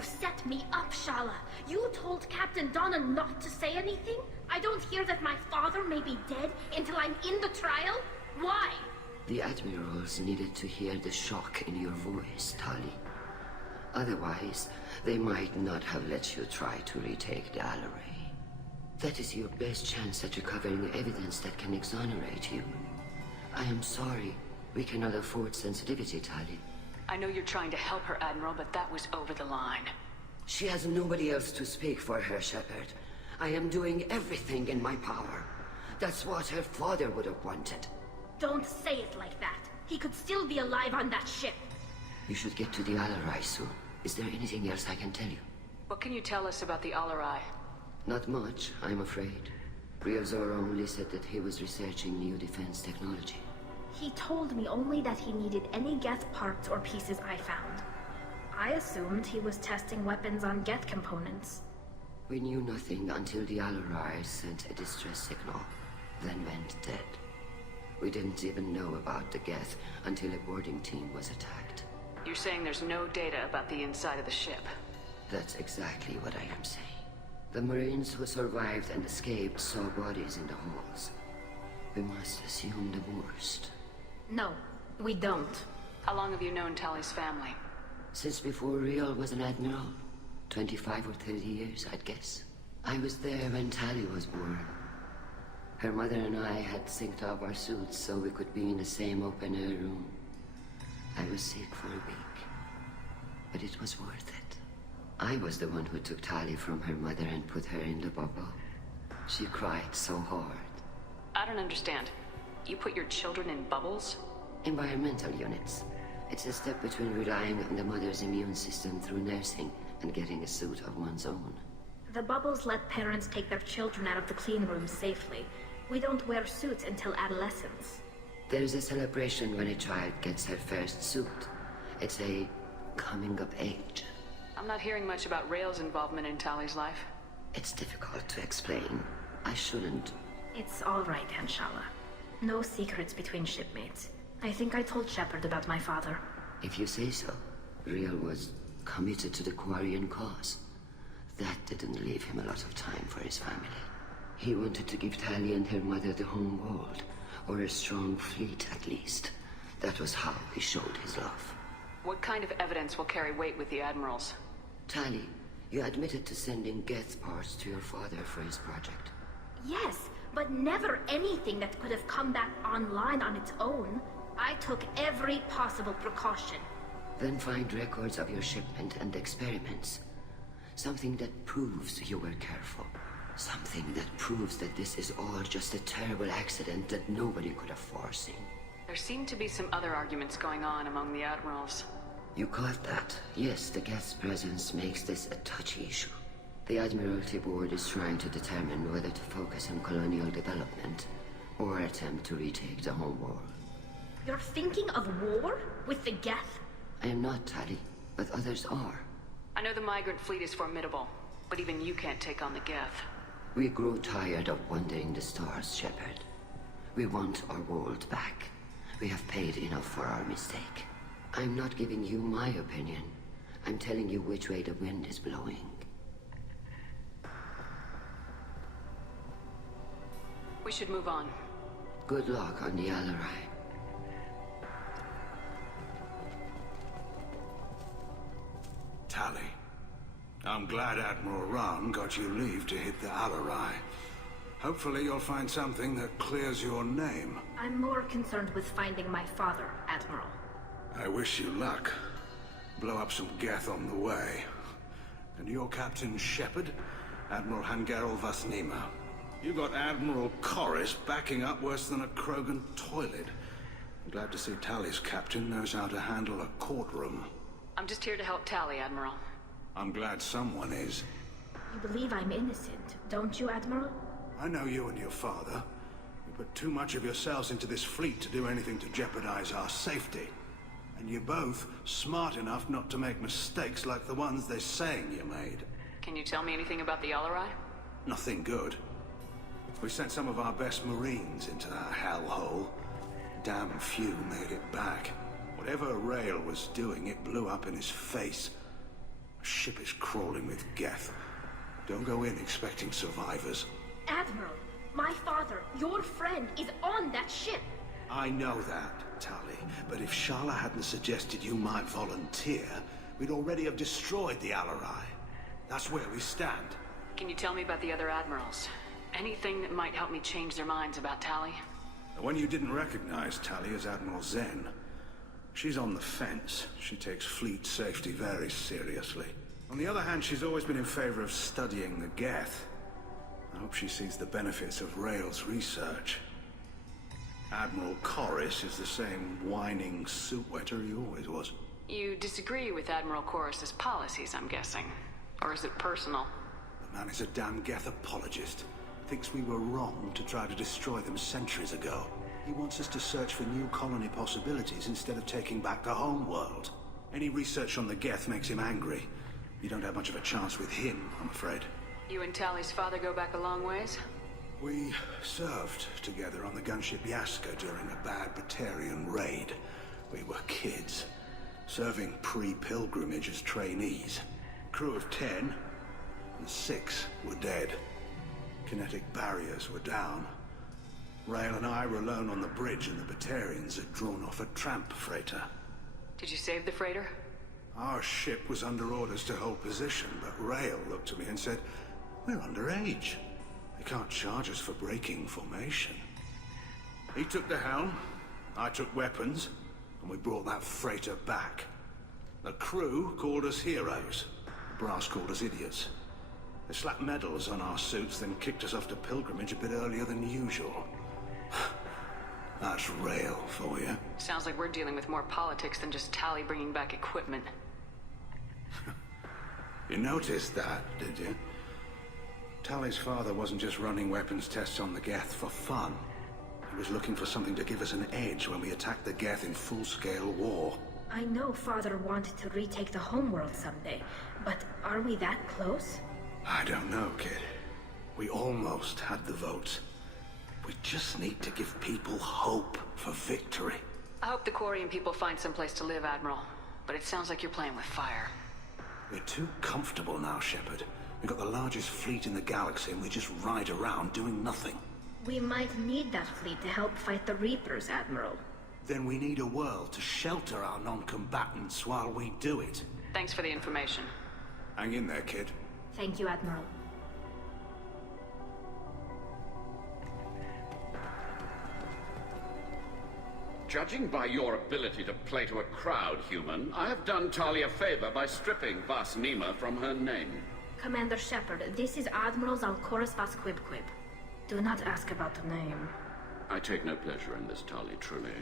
You set me up, Shala. You told Captain Donna not to say anything? I don't hear that my father may be dead until I'm in the trial? Why? The admirals needed to hear the shock in your voice, Tali. Otherwise, they might not have let you try to retake the Alaray. That is your best chance at recovering evidence that can exonerate you. I am sorry. We cannot afford sensitivity, Tali. I know you're trying to help her, Admiral, but that was over the line. She has nobody else to speak for her, Shepard. I am doing everything in my power. That's what her father would have wanted. Don't say it like that. He could still be alive on that ship. You should get to the Alarai soon. Is there anything else I can tell you? What can you tell us about the Alarai? Not much, I'm afraid. Real Zora only said that he was researching new defense technology. He told me only that he needed any Geth parts or pieces I found. I assumed he was testing weapons on Geth components. We knew nothing until the Alarai sent a distress signal, then went dead. We didn't even know about the Geth until a boarding team was attacked. You're saying there's no data about the inside of the ship? That's exactly what I am saying. The Marines who survived and escaped saw bodies in the halls. We must assume the worst. No, we don't. How long have you known Tali's family? Since before Real was an admiral. 25 or 30 years, I'd guess. I was there when Tali was born. Her mother and I had synced up our suits so we could be in the same open-air room. I was sick for a week, but it was worth it. I was the one who took Tali from her mother and put her in the bubble. She cried so hard. I don't understand. You put your children in bubbles? Environmental units. It's a step between relying on the mother's immune system through nursing and getting a suit of one's own. The bubbles let parents take their children out of the clean rooms safely. We don't wear suits until adolescence. There's a celebration when a child gets her first suit. It's a coming of age. I'm not hearing much about Rael's involvement in Tali's life. It's difficult to explain. I shouldn't. It's all right, Anshala. No secrets between shipmates. I think I told Shepard about my father. If you say so. Real was committed to the Quarian cause. That didn't leave him a lot of time for his family. He wanted to give Tali and her mother the home world, or a strong fleet at least. That was how he showed his love. What kind of evidence will carry weight with the admirals? Tali, you admitted to sending Geth parts to your father for his project. Yes, but never anything that could have come back online on its own. I took every possible precaution. Then find records of your shipment and experiments. Something that proves you were careful. Something that proves that this is all just a terrible accident that nobody could have foreseen. There seem to be some other arguments going on among the admirals. You caught that? Yes, the Geth's presence makes this a touchy issue. The Admiralty Board is trying to determine whether to focus on colonial development or attempt to retake the home world. You're thinking of war? With the Geth? I am not, Tali, but others are. I know the migrant fleet is formidable, but even you can't take on the Geth. We grow tired of wandering the stars, Shepard. We want our world back. We have paid enough for our mistake. I'm not giving you my opinion. I'm telling you which way the wind is blowing. We should move on. Good luck on the Alarai. Tali, I'm glad Admiral Rahn got you leave to hit the Alarai. Hopefully you'll find something that clears your name. I'm more concerned with finding my father, Admiral. I wish you luck. Blow up some Geth on the way. And your Captain Shepard, Admiral Hangarel Vasnima. You got Admiral Corris backing up worse than a Krogan toilet. I'm glad to see Tali's captain knows how to handle a courtroom. I'm just here to help Tali, Admiral. I'm glad someone is. You believe I'm innocent, don't you, Admiral? I know you and your father. You put too much of yourselves into this fleet to do anything to jeopardize our safety. And you're both smart enough not to make mistakes like the ones they're saying you made. Can you tell me anything about the Alarai? Nothing good. We sent some of our best Marines into that hellhole. Damn few made it back. Whatever Rael was doing, it blew up in his face. A ship is crawling with Geth. Don't go in expecting survivors. Admiral, my father, your friend, is on that ship. I know that, Tali, but if Shala hadn't suggested you might volunteer, we'd already have destroyed the Alarai. That's where we stand. Can you tell me about the other admirals? Anything that might help me change their minds about Tali? The one you didn't recognize, Tali, is Admiral Zen. She's on the fence. She takes fleet safety very seriously. On the other hand, she's always been in favor of studying the Geth. I hope she sees the benefits of Rael's research. Admiral Corris is the same whining suit-wetter he always was. You disagree with Admiral Corus's policies, I'm guessing. Or is it personal? The man is a damn Geth apologist. Thinks we were wrong to try to destroy them centuries ago. He wants us to search for new colony possibilities instead of taking back the home world. Any research on the Geth makes him angry. You don't have much of a chance with him, I'm afraid. You and Tali's father go back a long ways? We served together on the gunship Yaska during a bad Batarian raid. We were kids, serving pre-pilgrimage as trainees. Crew of 10, and 6 were dead. Kinetic barriers were down. Rael and I were alone on the bridge, and the Batarians had drawn off a tramp freighter. Did you save the freighter? Our ship was under orders to hold position, but Rael looked at me and said, "We're underage. They can't charge us for breaking formation." He took the helm, I took weapons, and we brought that freighter back. The crew called us heroes. The brass called us idiots. They slapped medals on our suits, then kicked us off to pilgrimage a bit earlier than usual. That's Rael for you. Sounds like we're dealing with more politics than just Tali bringing back equipment. You noticed that, did you? Tali's father wasn't just running weapons tests on the Geth for fun. He was looking for something to give us an edge when we attacked the Geth in full-scale war. I know Father wanted to retake the homeworld someday, but are we that close? I don't know, kid. We almost had the votes. We just need to give people hope for victory. I hope the Quarian people find someplace to live, Admiral. But it sounds like you're playing with fire. We're too comfortable now, Shepard. We've got the largest fleet in the galaxy and we just ride around doing nothing. We might need that fleet to help fight the Reapers, Admiral. Then we need a world to shelter our non-combatants while we do it. Thanks for the information. Hang in there, kid. Thank you, Admiral. Judging by your ability to play to a crowd, human, I have done Tali a favor by stripping Vas Nima from her name. Commander Shepard, this is Admiral Zalkoris Vas Quib. Do not ask about the name. I take no pleasure in this, Tali, truly.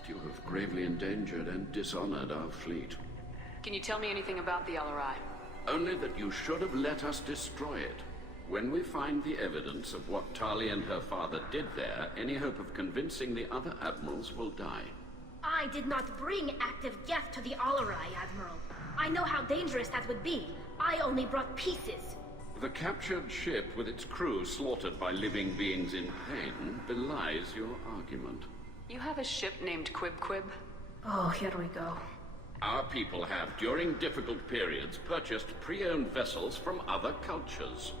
But you have gravely endangered and dishonored our fleet. Can you tell me anything about the Alarai? Only that you should have let us destroy it. When we find the evidence of what Tali and her father did there, any hope of convincing the other admirals will die. I did not bring active Geth to the Alarai, Admiral. I know how dangerous that would be. I only brought pieces. The captured ship with its crew slaughtered by living beings in pain belies your argument. You have a ship named Quib? Oh, here we go. Our people have, during difficult periods, purchased pre-owned vessels from other cultures.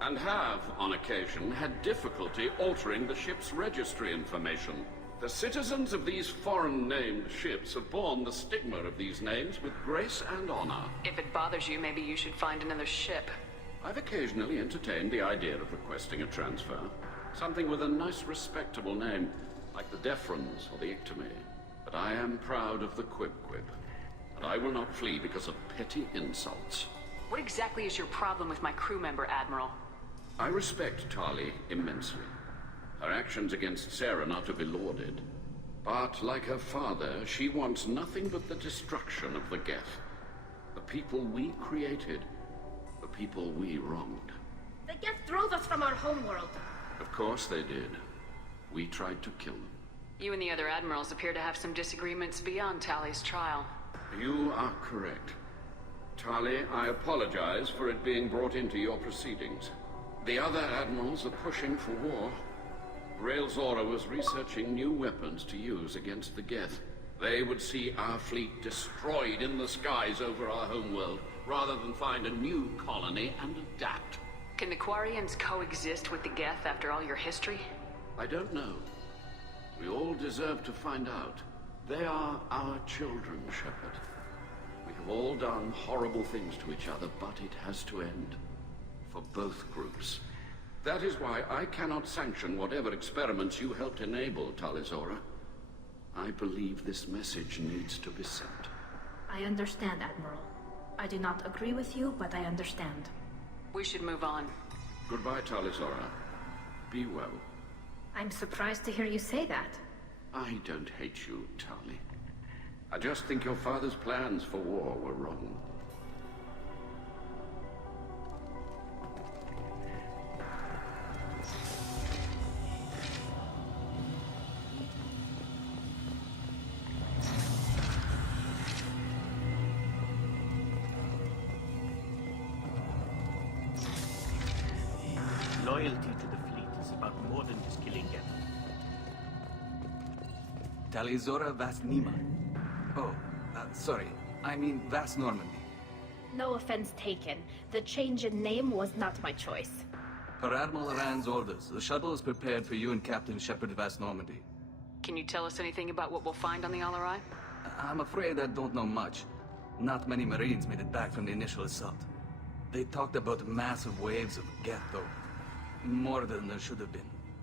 And have, on occasion, had difficulty altering the ship's registry information. The citizens of these foreign-named ships have borne the stigma of these names with grace and honor. If it bothers you, maybe you should find another ship. I've occasionally entertained the idea of requesting a transfer. Something with a nice, respectable name, like the Defrons or the Ictomy. But I am proud of the Quib. And I will not flee because of petty insults. What exactly is your problem with my crew member, Admiral? I respect Tali immensely. Her actions against Saren are to be lauded. But, like her father, she wants nothing but the destruction of the Geth. The people we created. The people we wronged. The Geth drove us from our homeworld. Of course they did. We tried to kill them. You and the other admirals appear to have some disagreements beyond Tali's trial. You are correct. Tali, I apologize for it being brought into your proceedings. The other admirals are pushing for war. Rael Zora was researching new weapons to use against the Geth. They would see our fleet destroyed in the skies over our homeworld, rather than find a new colony and adapt. Can the Quarians coexist with the Geth after all your history? I don't know. We all deserve to find out. They are our children, Shepard. We have all done horrible things to each other, but it has to end. For both groups. That is why I cannot sanction whatever experiments you helped enable, Tali. I believe this message needs to be sent. I understand, Admiral. I do not agree with you, but I understand. We should move on. Goodbye, Tali. Be well. I'm surprised to hear you say that. I don't hate you, Tali. I just think your father's plans for war were wrong. Loyalty to the fleet is about more than just killing Geth. Tali Vas Nima. Oh, sorry. I mean Vas Normandy. No offense taken. The change in name was not my choice. Per Admiral Rand's orders, the shuttle is prepared for you and Captain Shepard Vas Normandy. Can you tell us anything about what we'll find on the Alarai? I'm afraid I don't know much. Not many Marines made it back from the initial assault. They talked about massive waves of Geth, though. More than there should have been.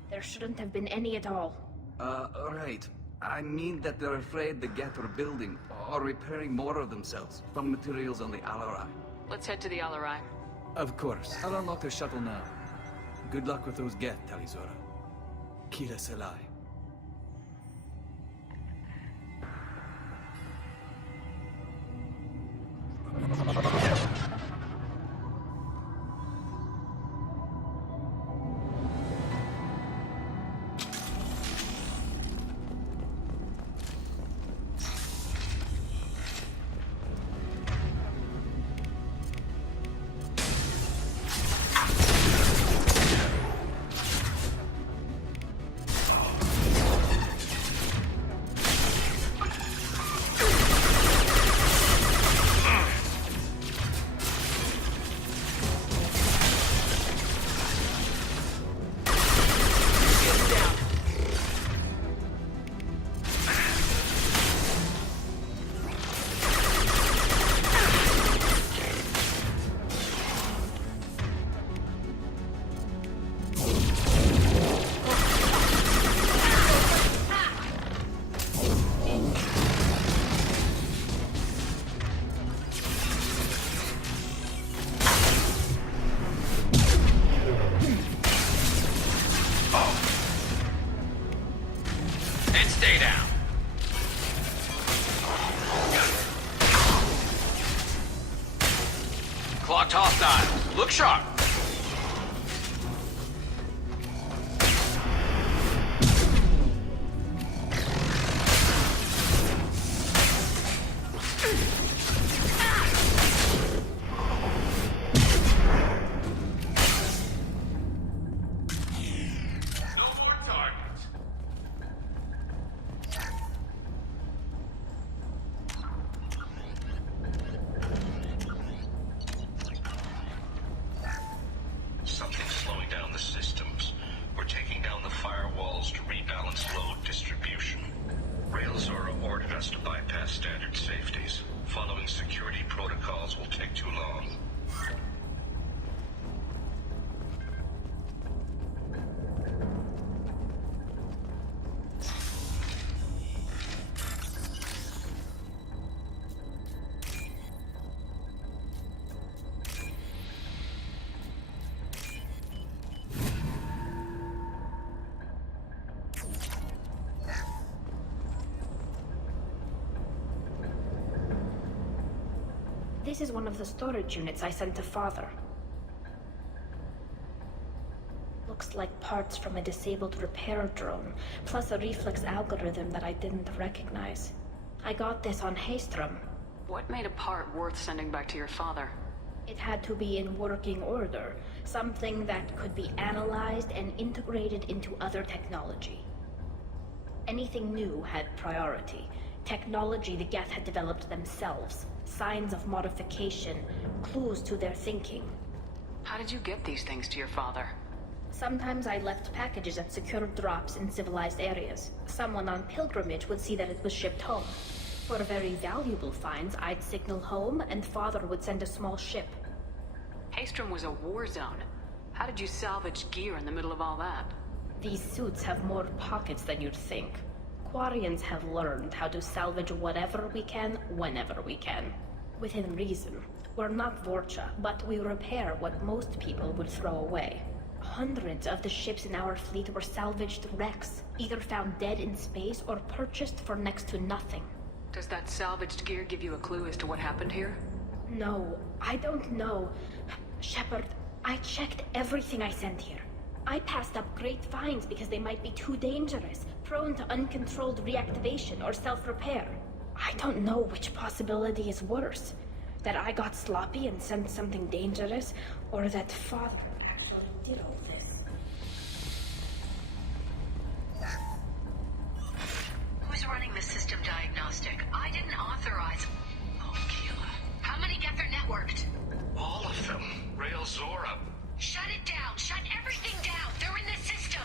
There shouldn't have been any at all. Right. I mean that they're afraid the Geth are building or repairing more of themselves from materials on the Alarai. Let's head to the Alarai. Of course. I'll unlock the shuttle now. Good luck with those Geth, Talizora. Kira Selai. Clocked hostiles. Look sharp. This is one of the storage units I sent to Father. Looks like parts from a disabled repair drone, plus a reflex algorithm that I didn't recognize. I got this on Haystrom. What made a part worth sending back to your father? It had to be in working order, something that could be analyzed and integrated into other technology. Anything new had priority. Technology the Geth had developed themselves. Signs of modification, clues to their thinking. How did you get these things to your father? Sometimes I left packages at secure drops in civilized areas. Someone on pilgrimage would see that it was shipped home. For very valuable finds, I'd signal home, and Father would send a small ship. Haystrom was a war zone. How did you salvage gear in the middle of all that? These suits have more pockets than you'd think. Quarians have learned how to salvage whatever we can, whenever we can. Within reason. We're not Vorcha, but we repair what most people would throw away. Hundreds of the ships in our fleet were salvaged wrecks, either found dead in space or purchased for next to nothing. Does that salvaged gear give you a clue as to what happened here? No, I don't know. Shepard, I checked everything I sent here. I passed up great finds because they might be too dangerous, prone to uncontrolled reactivation or self-repair. I don't know which possibility is worse. That I got sloppy and sent something dangerous, or that Father actually did all this. Who's running the system diagnostic? I didn't authorize... Oh, Keela. How many Geth are networked? All of them. Rail Zora. Shut it down! Shut everything down! They're in the system!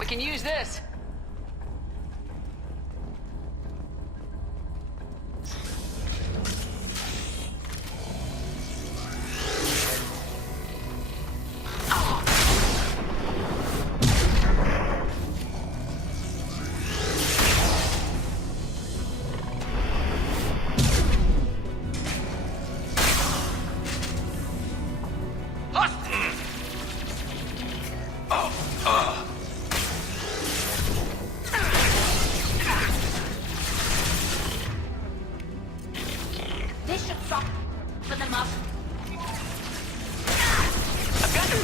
We can use this. This should stop. Put them up. I've got them.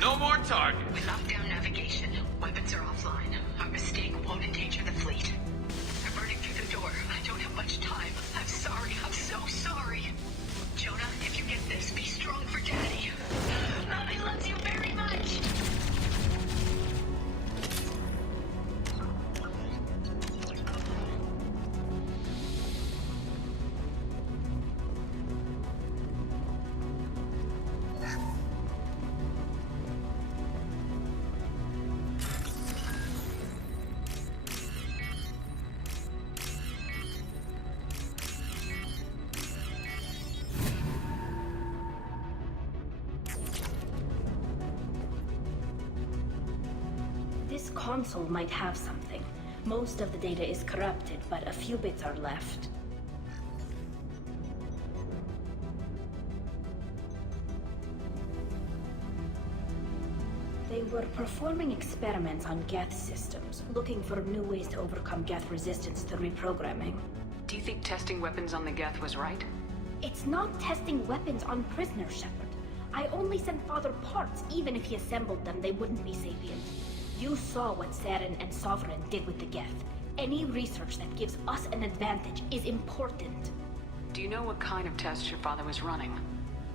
No more targets. We locked down navigation. navigation. Weapons are offline. Our mistake won't endanger the fleet. I'm running through the door. I don't have much time. I'm sorry. I'm so sorry. Jonah, if you get this, be strong for Daddy. I love you very much. This console might have something. Most of the data is corrupted, but a few bits are left. They were performing experiments on Geth systems, looking for new ways to overcome Geth resistance to reprogramming. Do you think testing weapons on the Geth was right? It's not testing weapons on prisoners, Shepard. I only sent Father parts. Even if he assembled them, they wouldn't be sapient. You saw what Saren and Sovereign did with the Geth. Any research that gives us an advantage is important. Do you know what kind of tests your father was running?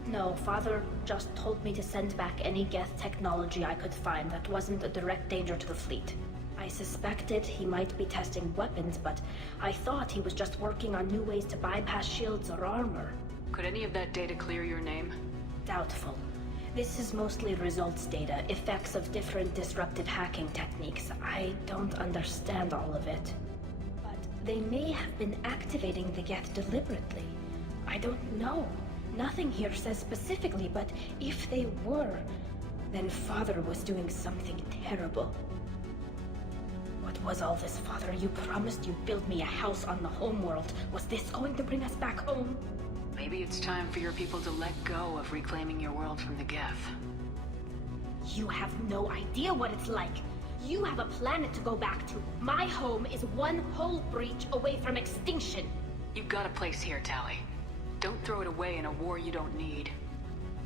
No, Father just told me to send back any Geth technology I could find that wasn't a direct danger to the fleet. I suspected he might be testing weapons, but I thought he was just working on new ways to bypass shields or armor. Could any of that data clear your name? Doubtful. This is mostly results data, effects of different disruptive hacking techniques. I don't understand all of it. But they may have been activating the Geth deliberately. I don't know. Nothing here says specifically, but if they were, then Father was doing something terrible. What was all this, Father? You promised you'd build me a house on the homeworld. Was this going to bring us back home? Maybe it's time for your people to let go of reclaiming your world from the Geth. You have no idea what it's like. You have a planet to go back to. My home is one hull breach away from extinction. You've got a place here, Tali. Don't throw it away in a war you don't need.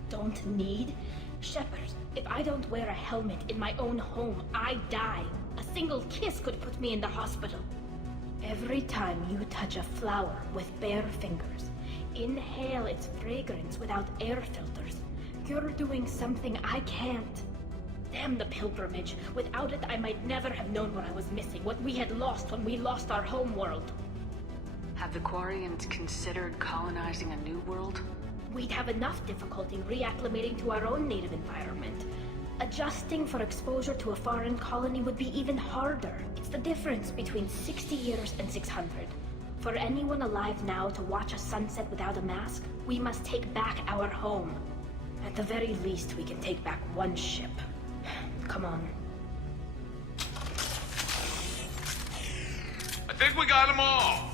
Don't need? Shepard, if I don't wear a helmet in my own home, I die. A single kiss could put me in the hospital. Every time you touch a flower with bare fingers, inhale its fragrance without air filters, you're doing something I can't. Damn the pilgrimage. Without it, I might never have known what I was missing, what we had lost when we lost our home world. Have the Quarians considered colonizing a new world? We'd have enough difficulty reacclimating to our own native environment. Adjusting for exposure to a foreign colony would be even harder. It's the difference between 60 years and 600. For anyone alive now to watch a sunset without a mask, we must take back our home. At the very least, we can take back one ship. Come on. I think we got them all.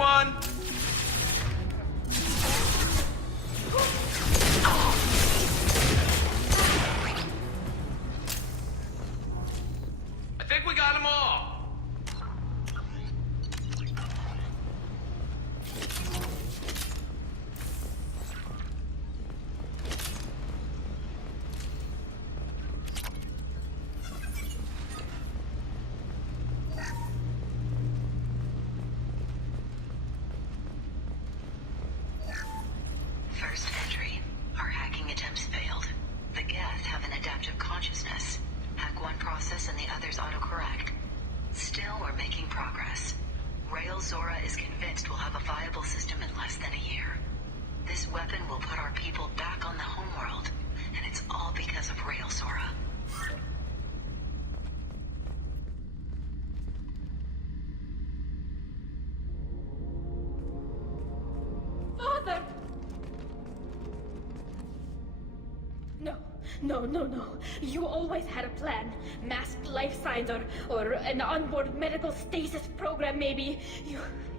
one! I think we got them all! First entry. Our hacking attempts failed. The Geth have an adaptive consciousness. Hack one process and the others autocorrect. Still, we're making progress. Rael Zora is convinced we'll have a viable system in less than a year. This weapon will put our people back on the homeworld, and it's all because of Rael Zora. Father! No. You always had a plan. Masked life signs or an onboard medical stasis program, maybe.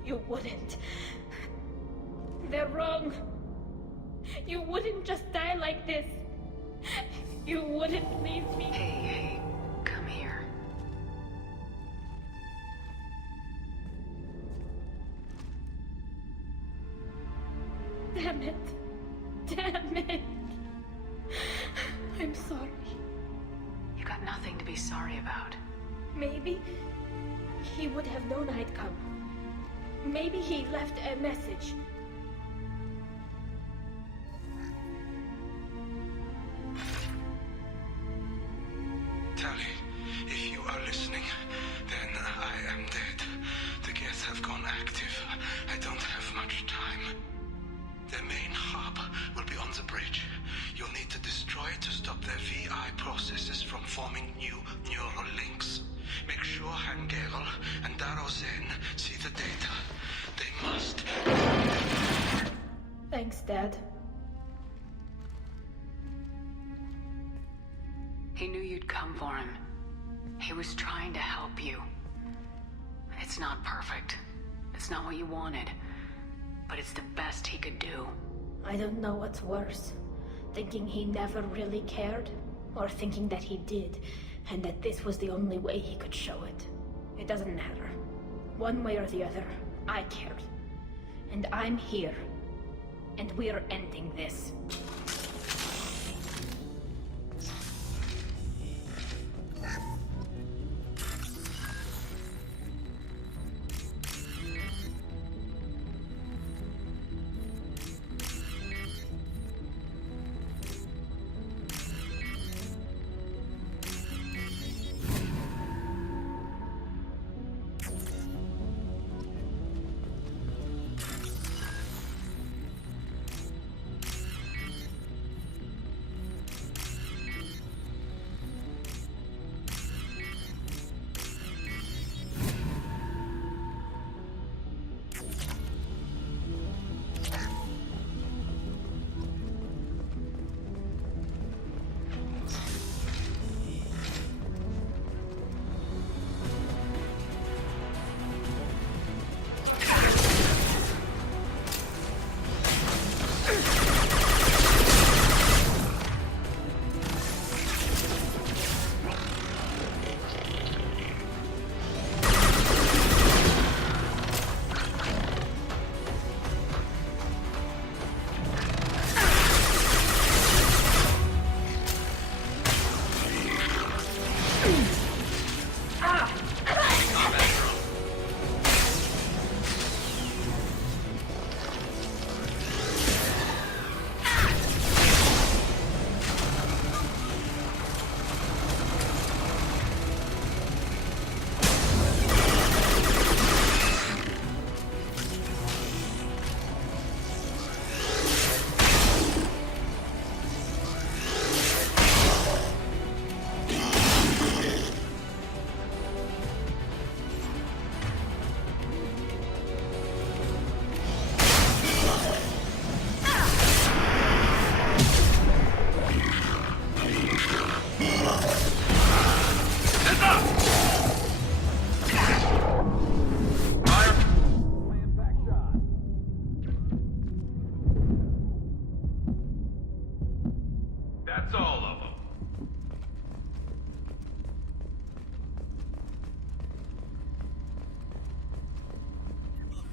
You wouldn't. They're wrong. You wouldn't just die like this. You wouldn't leave me. Hey, come here. Damn it. I'm sorry. You got nothing to be sorry about. Maybe he would have known I'd come. Maybe he left a message. Tali, if you are listening, then I am dead. The Geth have gone active. I don't have much time. Their main hub will be on the bridge. You'll need to destroy it to stop their VI processes from forming new neural links. Make sure Hangerel and Darozen see the data. They must. Thanks, Dad. He knew you'd come for him. He was trying to help you. It's not perfect. It's not what you wanted. But it's the best he could do. I don't know what's worse. Thinking he never really cared, or thinking that he did, and that this was the only way he could show it. It doesn't matter. One way or the other, I cared. And I'm here. And we're ending this.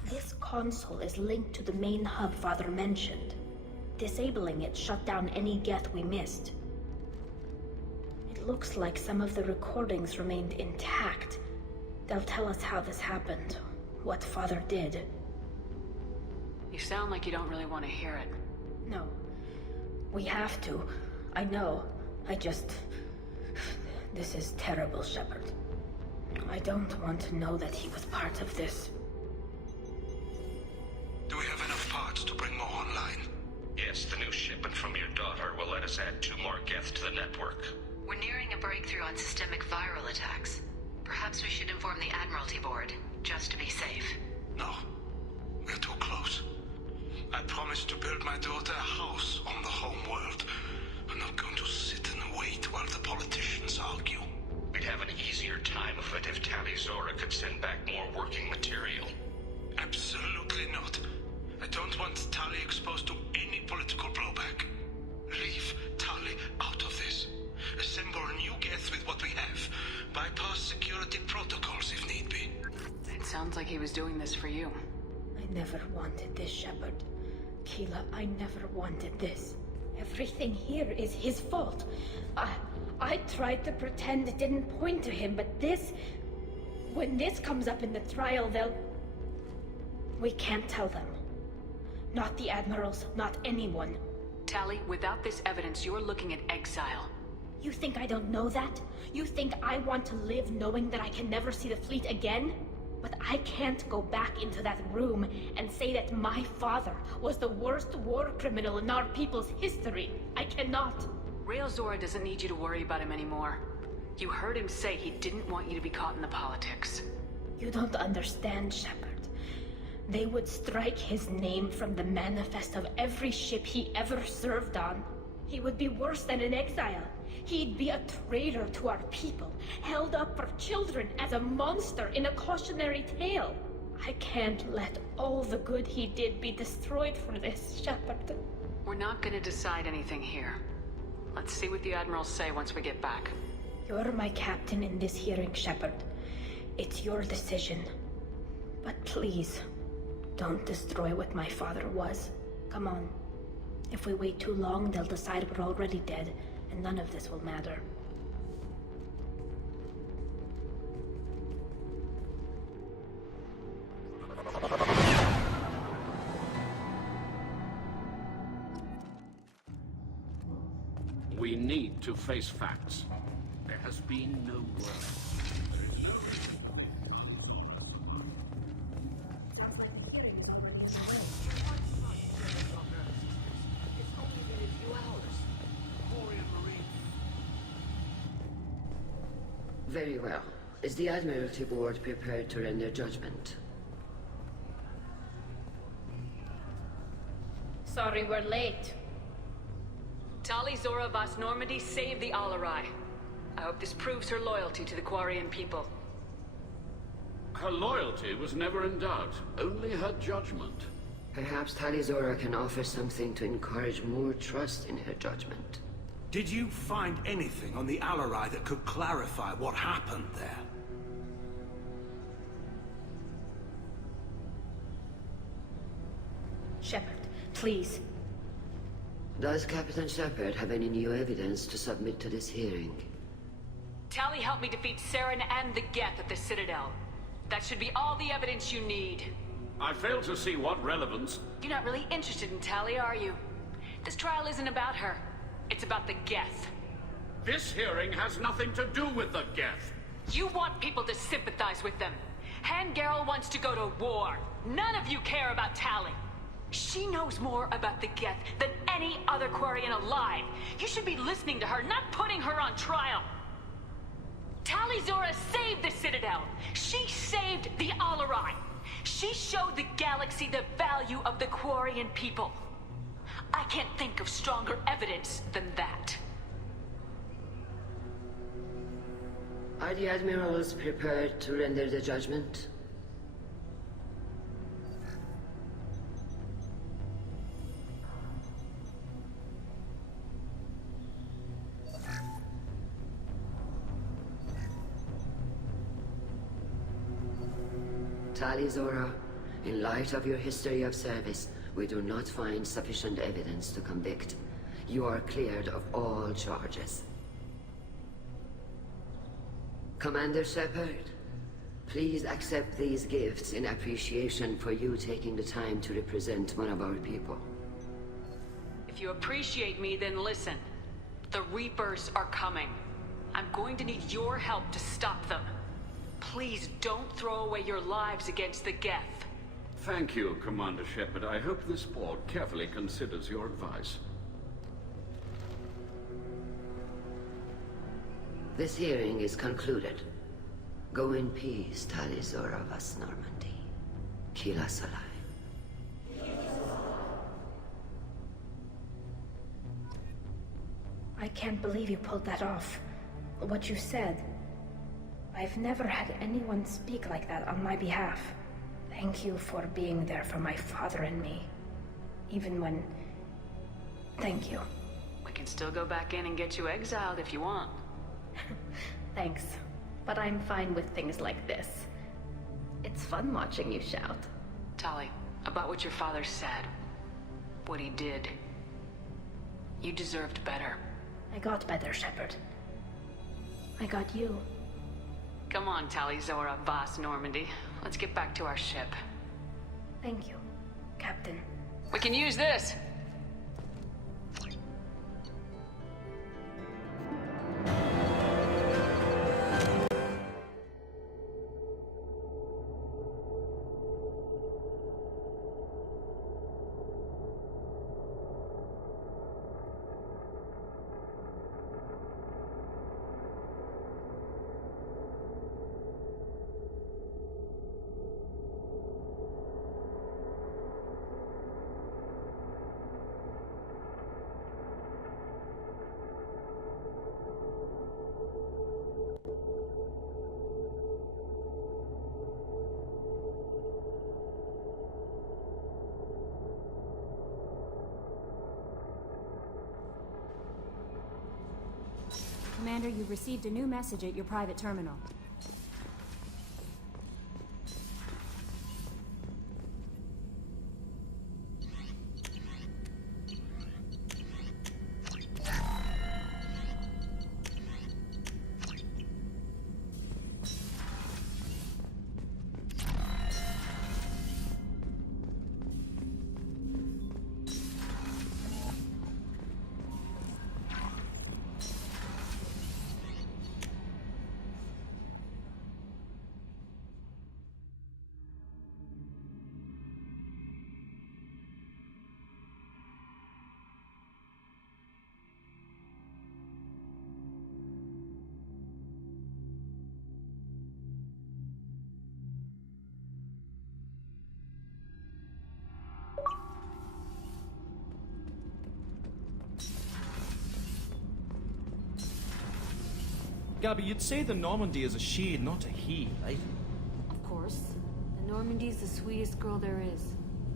This console is linked to the main hub Father mentioned. Disabling it shut down any Geth we missed. It looks like some of the recordings remained intact. They'll tell us how this happened, what Father did. You sound like you don't really want to hear it. No. We have to. I know. This is terrible, Shepard. I don't want to know that he was part of this. Do we have enough parts to bring more online? Yes, the new shipment from your daughter will let us add 2 more Geth to the network. We're nearing a breakthrough on systemic viral attacks. Perhaps we should inform the Admiralty Board, just to be safe. No. We're too close. I promised to build my daughter a house on the home world. I'm not going to sit and wait while the politicians argue. We'd have an easier time of it if Tali Zora could send back more working material. Absolutely not. I don't want Tali exposed to any political blowback. Leave Tali out of this. Assemble new Geth with what we have. Bypass security protocols if need be. It sounds like he was doing this for you. I never wanted this, Shepard. Keela, I never wanted this. Everything here is his fault. I tried to pretend it didn't point to him, but this... When this comes up in the trial, they'll... We can't tell them. Not the Admirals, not anyone. Tali, without this evidence, you're looking at exile. You think I don't know that? You think I want to live knowing that I can never see the fleet again? But I can't go back into that room and say that my father was the worst war criminal in our people's history. I cannot. Rael Zora doesn't need you to worry about him anymore. You heard him say he didn't want you to be caught in the politics. You don't understand, Shepard. They would strike his name from the manifest of every ship he ever served on. He would be worse than an exile. He'd be a traitor to our people, held up for children as a monster in a cautionary tale. I can't let all the good he did be destroyed for this, Shepard. We're not gonna decide anything here. Let's see what the Admirals say once we get back. You're my captain in this hearing, Shepard. It's your decision. But please, don't destroy what my father was. Come on. If we wait too long, they'll decide we're already dead, and none of this will matter. We need to face facts. There has been no work. Very well. Is the Admiralty Board prepared to render judgment? Sorry we're late. Tali Zora Vas Normandy saved the Alarai. I hope this proves her loyalty to the Quarian people. Her loyalty was never in doubt, only her judgment. Perhaps Tali Zora can offer something to encourage more trust in her judgment. Did you find anything on the Alarai that could clarify what happened there? Shepard, please. Does Captain Shepard have any new evidence to submit to this hearing? Tali helped me defeat Saren and the Geth at the Citadel. That should be all the evidence you need. I fail to see what relevance... You're not really interested in Tali, are you? This trial isn't about her. It's about the Geth. This hearing has nothing to do with the Geth. You want people to sympathize with them. Hangarel wants to go to war. None of you care about Tali. She knows more about the Geth than any other Quarian alive. You should be listening to her, not putting her on trial. Tali Zora saved the Citadel. She saved the Alarai. She showed the galaxy the value of the Quarian people. I can't think of stronger evidence than that. Are the Admirals prepared to render the judgment? Tali Zora, In light of your history of service, we do not find sufficient evidence to convict. You are cleared of all charges. Commander Shepard, please accept these gifts in appreciation for you taking the time to represent one of our people. If you appreciate me, then listen. The Reapers are coming. I'm going to need your help to stop them. Please don't throw away your lives against the Geth. Thank you, Commander Shepard. I hope this board carefully considers your advice. This hearing is concluded. Go in peace, Tali Zora Vas Normandy. Kila Salai. I can't believe you pulled that off. What you said. I've never had anyone speak like that on my behalf. Thank you for being there for my father and me. Even when... Thank you. We can still go back in and get you exiled if you want. Thanks. But I'm fine with things like this. It's fun watching you shout. Tali, about what your father said. What he did. You deserved better. I got better, Shepard. I got you. Come on, Tali Zora Vas Normandy. Let's get back to our ship. Thank you, Captain. We can use this! Commander, you've received a new message at your private terminal. Gabby, you'd say the Normandy is a she, not a he, right? Of course. The Normandy's the sweetest girl there is.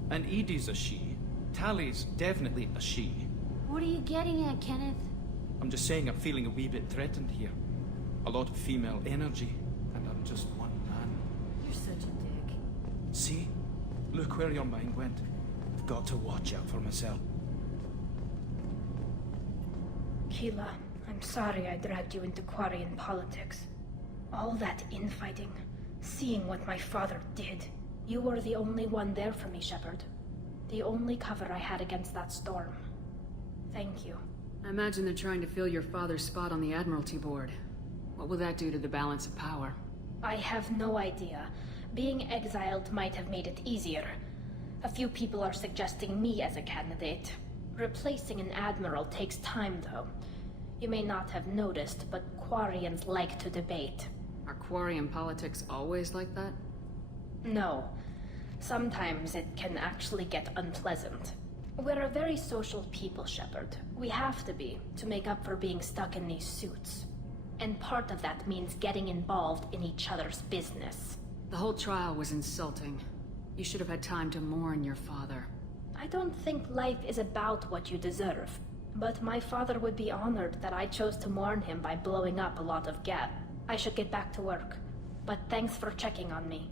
And Edie's a she. Tali's definitely a she. What are you getting at, Kenneth? I'm just saying I'm feeling a wee bit threatened here. A lot of female energy, and I'm just one man. You're such a dick. See? Look where your mind went. I've got to watch out for myself. Keela, I'm sorry I dragged you into Quarian politics. All that infighting, seeing what my father did. You were the only one there for me, Shepard. The only cover I had against that storm. Thank you. I imagine they're trying to fill your father's spot on the Admiralty Board. What will that do to the balance of power? I have no idea. Being exiled might have made it easier. A few people are suggesting me as a candidate. Replacing an admiral takes time, though. You may not have noticed, but Quarians like to debate. Are Quarian politics always like that? No. Sometimes it can actually get unpleasant. We're a very social people, Shepard. We have to be, to make up for being stuck in these suits. And part of that means getting involved in each other's business. The whole trial was insulting. You should have had time to mourn your father. I don't think life is about what you deserve. But my father would be honored that I chose to mourn him by blowing up a lot of Geth. I should get back to work. But thanks for checking on me.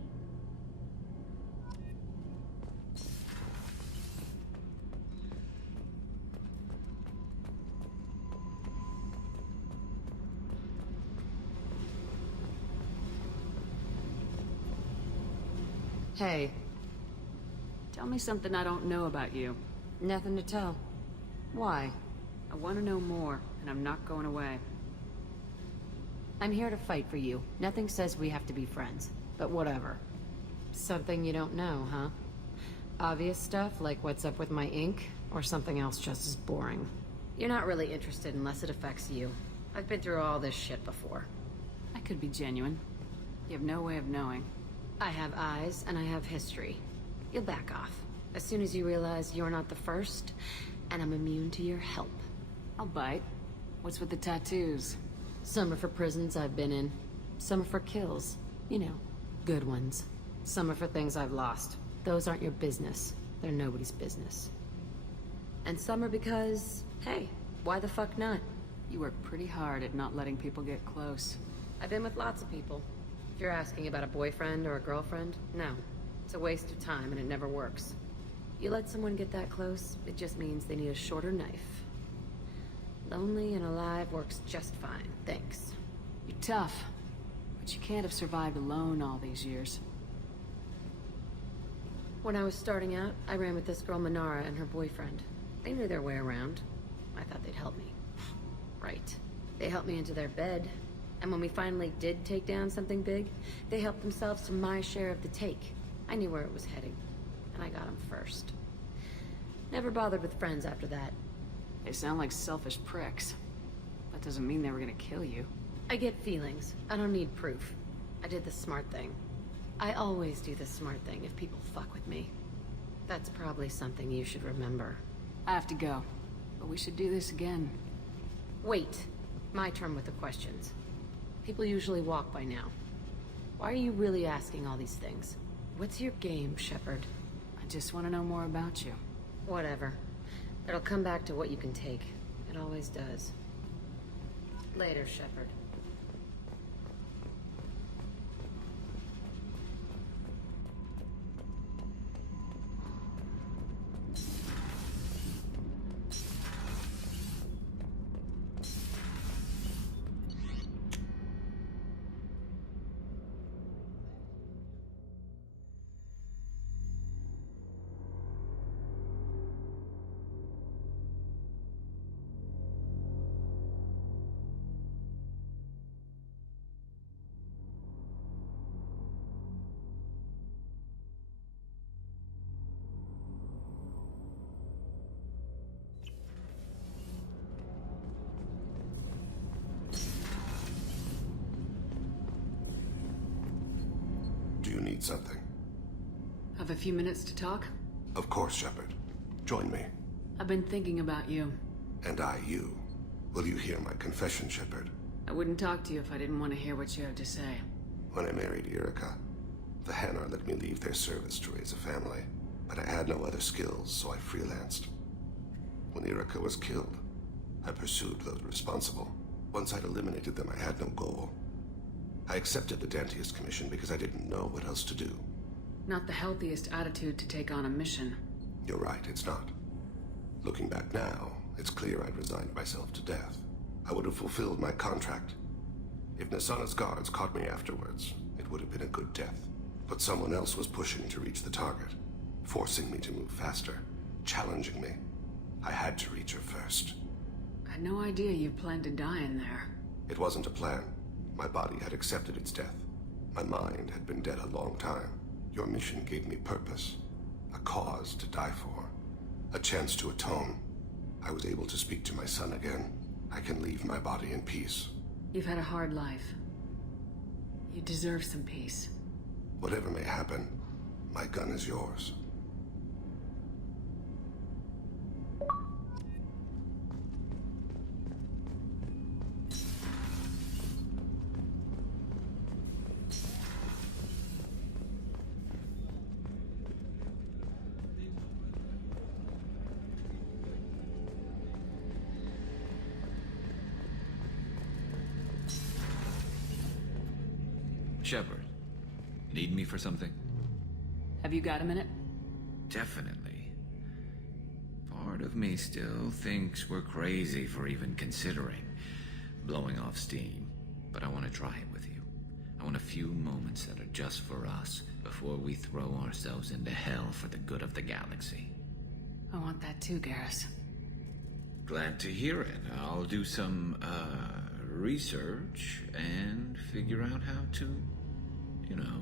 Hey. Tell me something I don't know about you. Nothing to tell. Why? I want to know more, and I'm not going away. I'm here to fight for you. Nothing says we have to be friends, but whatever. Something you don't know, huh? Obvious stuff, like what's up with my ink, or something else just as boring? You're not really interested unless it affects you. I've been through all this shit before. I could be genuine. You have no way of knowing. I have eyes, and I have history. You'll back off. As soon as you realize you're not the first, and I'm immune to your help. I'll bite. What's with the tattoos? Some are for prisons I've been in. Some are for kills. You know, good ones. Some are for things I've lost. Those aren't your business. They're nobody's business. And some are because, hey, why the fuck not? You work pretty hard at not letting people get close. I've been with lots of people. If you're asking about a boyfriend or a girlfriend, no. It's a waste of time and it never works. You let someone get that close, it just means they need a shorter knife. Lonely and alive works just fine, thanks. You're tough, but you can't have survived alone all these years. When I was starting out, I ran with this girl Manara and her boyfriend. They knew their way around. I thought they'd help me. Right. They helped me into their bed, and when we finally did take down something big, they helped themselves to my share of the take. I knew where it was heading, and I got them first. Never bothered with friends after that. They sound like selfish pricks. That doesn't mean they were gonna kill you. I get feelings. I don't need proof. I did the smart thing. I always do the smart thing if people fuck with me. That's probably something you should remember. I have to go, but we should do this again. Wait. My turn with the questions. People usually walk by now. Why are you really asking all these things? What's your game, Shepard? I just want to know more about you. Whatever. It'll come back to what you can take. It always does. Later, Shepard. Do you need something? Have a few minutes to talk? Of course, Shepard. Join me. I've been thinking about you. And I, you. Will you hear my confession, Shepard? I wouldn't talk to you if I didn't want to hear what you have to say. When I married Erica, the Hanar let me leave their service to raise a family. But I had no other skills, so I freelanced. When Erica was killed, I pursued those responsible. Once I'd eliminated them, I had no goal. I accepted the Dantius commission because I didn't know what else to do. Not the healthiest attitude to take on a mission. You're right, it's not. Looking back now, it's clear I'd resigned myself to death. I would have fulfilled my contract. If Nasana's guards caught me afterwards, it would have been a good death. But someone else was pushing to reach the target, forcing me to move faster, challenging me. I had to reach her first. I had no idea you planned to die in there. It wasn't a plan. My body had accepted its death. My mind had been dead a long time. Your mission gave me purpose, a cause to die for, a chance to atone. I was able to speak to my son again. I can leave my body in peace. You've had a hard life. You deserve some peace. Whatever may happen, my gun is yours. Shepard, need me for something? Have you got a minute? Definitely. Part of me still thinks we're crazy for even considering blowing off steam, but I want to try it with you. I want a few moments that are just for us before we throw ourselves into hell for the good of the galaxy. I want that too, Garrus. Glad to hear it. I'll do some, research and figure out how to, you know...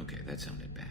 Okay, that sounded bad.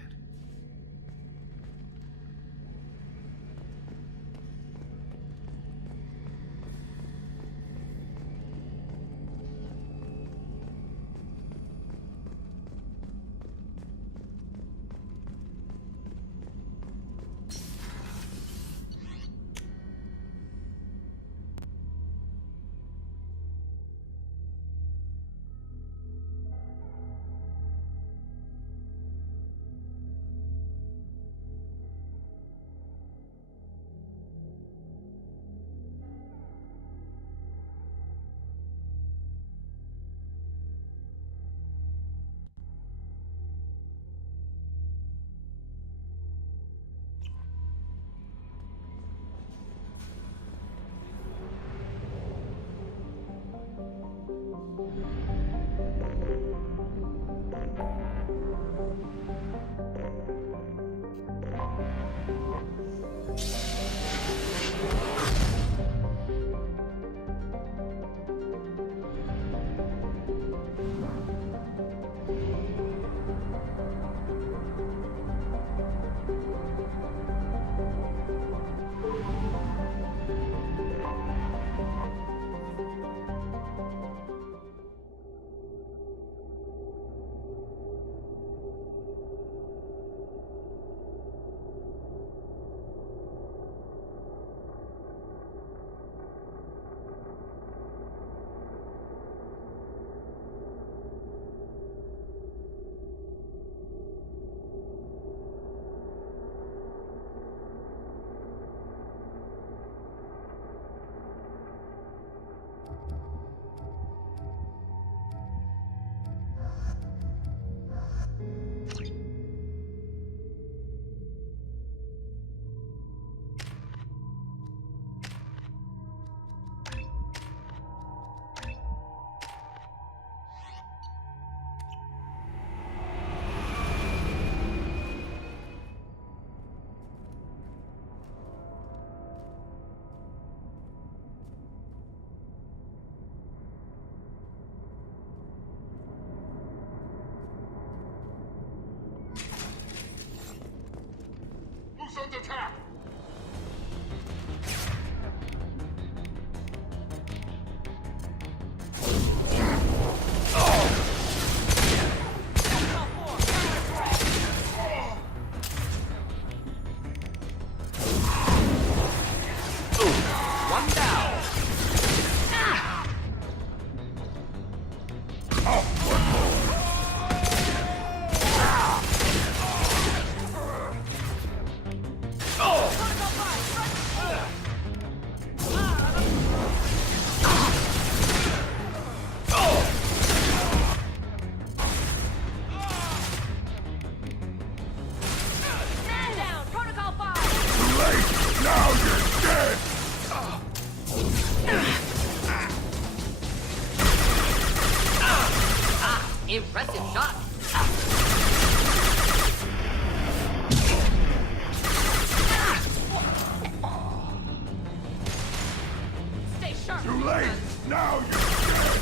Attack! One down. Impressive shot. Stay sharp. Too late. Now you're dead.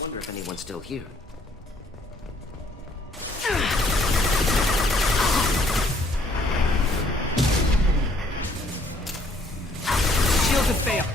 Wonder if anyone's still here. Shields have failed.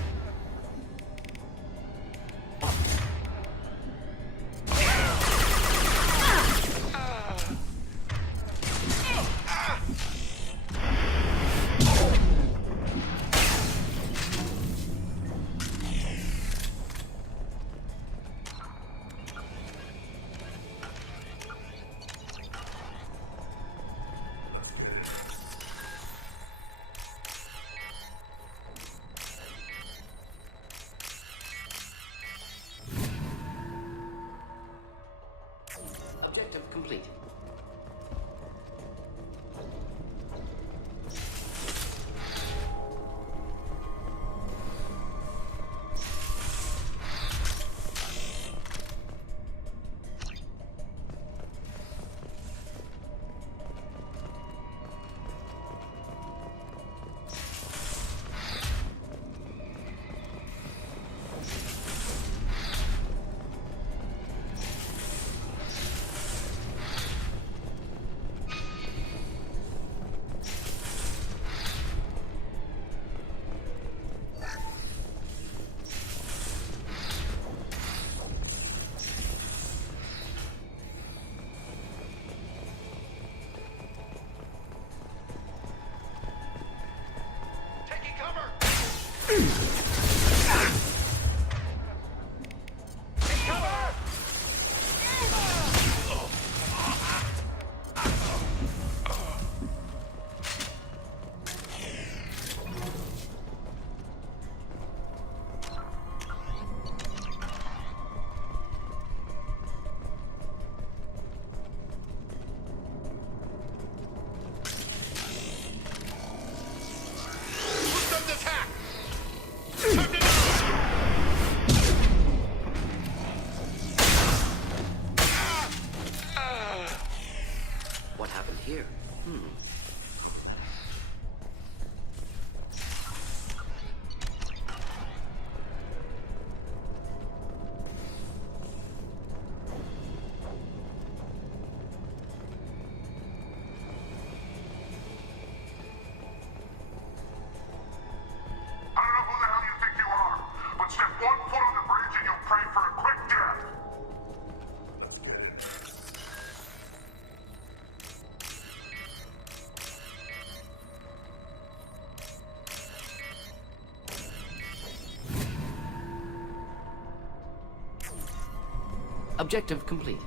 Objective complete.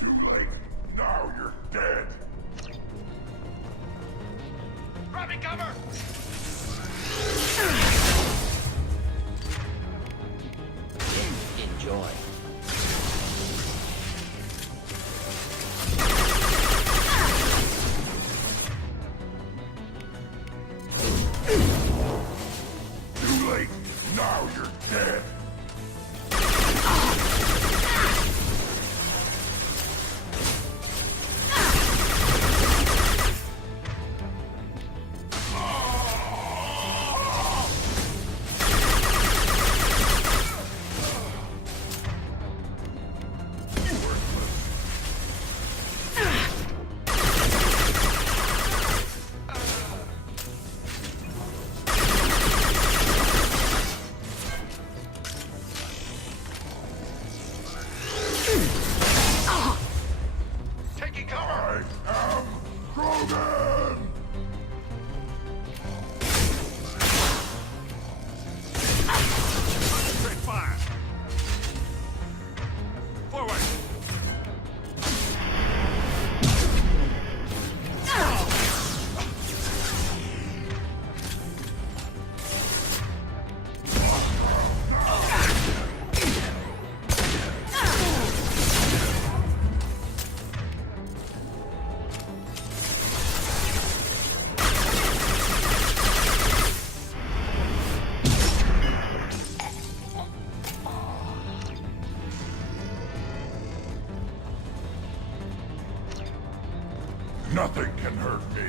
Too late. Now you're dead. Grabbing cover! Enjoy. Too late. Now you're dead. Taking cover! I am Krogan! Concentrate fire! Forward! Nothing can hurt me.